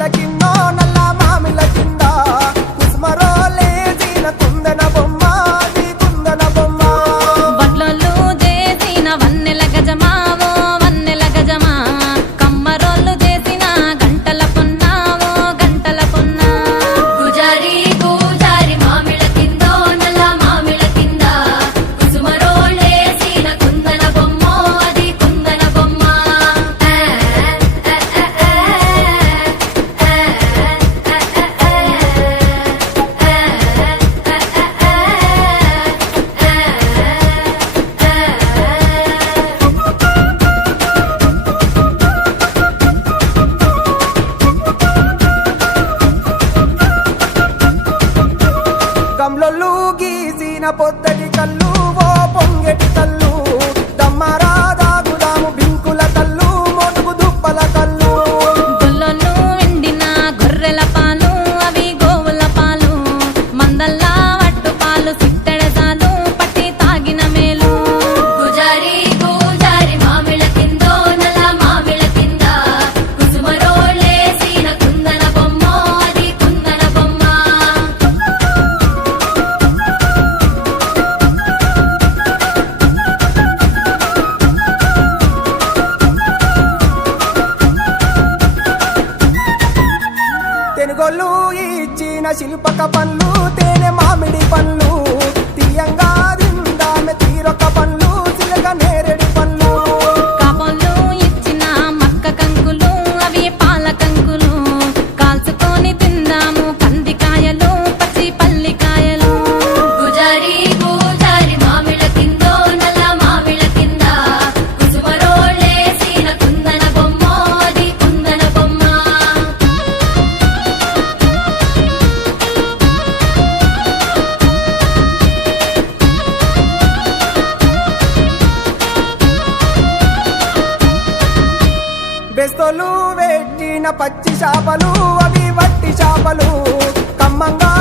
మామిల కిందో నల్ల మామిల కింద కుసుమరోలేసిన కుందన బొమ్మ అది కుందన బొమ్మ వడ్లోళ్ళు చేసిన వన్నెల గజమావో వన్నెల గజమా కమ్మరోళ్ళు చేసిన గంటల పొన్నావో గంటల పొన్నా గుజారి గుజారి మామిళ్ళ కిందో నల్ల మామిళ్ళ కింద కుసుమరోలేసిన కుందన బొమ్మ అది కుందన బొమ్మ గమ్లొల్లు గీసిన పొద్దటి కళ్ళు ఓ పొంగెటి కళ్ళు దమ్మరా దాగుదాము బింకుల కళ్ళు మొదుగు దుప్పల కళ్ళు గొల్లోళ్ళు ఎండిన గొర్రెల పాలు అవి గోవుల పాలు మందల్లా వట్టు పాలు సిట్టెడసాలు పట్టి తాగిన మేలు గుజారి గుజారి మామిళ్ళ కిందో నల్ల మామిళ్ళ కింద కుసుమరోలేసిన కుందన బొమ్మ అది కుందన బొమ్మ తెనుగొల్లు ఇచ్చిన శిల్పక పండ్లు తేనె మామిడి పండ్లు తీయంగా తిందామె తీరొక పండ్లు చిలక నేరేడి పండ్లు కాపోళ్ళు ఇచ్చిన మక్క కంకులు అవి పాల కంకులు కాల్చుకొని తిందాము కందికాయలు పచ్చి పల్లికాయలు గుజారి గుజారి మామిళ్ళ కిందో నల్ల మామిళ్ళ కింద కుసుమరోలేసిన కుందన బొమ్మ అది కుందన బొమ్మ బెస్తోలు పెట్టిన పచ్చి చేపలు అవి వట్టి చేపలు కమ్మంగా